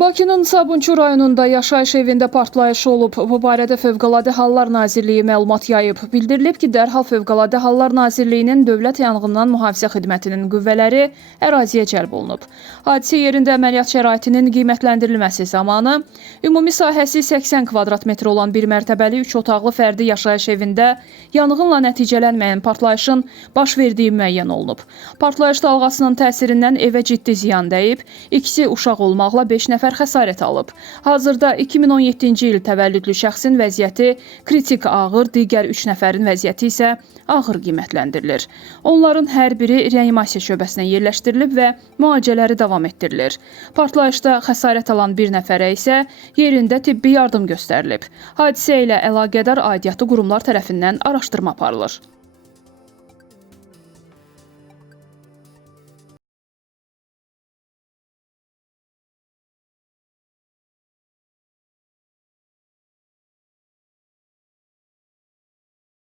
Bakının Sabunçu rayonunda yaşayış evində partlayış olub. Bu barədə Fövqəladə Hallar Nazirliyi məlumat yayıb. Bildirilib ki, dərhal Fövqəladə Hallar Nazirliyinin Dövlət Yanğından Mühafizə Xidmətinin qüvvələri əraziyə cəlb olunub. Hadisə yerində əməliyyat şəraitinin qiymətləndirilməsi zamanı ümumi sahəsi 80 kvadrat metr olan bir mərtəbəli 3 otaqlı fərdi yaşayış evində yanğınla nəticələnməyən partlayışın baş verdiyi müəyyən olunub. Partlayış dalğasının təsirindən evə ciddi ziyan dəyib, ikisi uşaq olmaqla 5 nəfər xəsarət alıb. Hazırda 2017-ci il təvəllüdlü şəxsin vəziyyəti kritik ağır, digər 3 nəfərin vəziyyəti isə ağır qiymətləndirilir. Onların hər biri reanimasiya şöbəsinə yerləşdirilib və müalicələri davam etdirilir. Partlayışda xəsarət alan bir nəfərə isə yerində tibbi yardım göstərilib. Hadisə ilə əlaqədar aidiyyatı qurumlar tərəfindən araşdırma aparılır.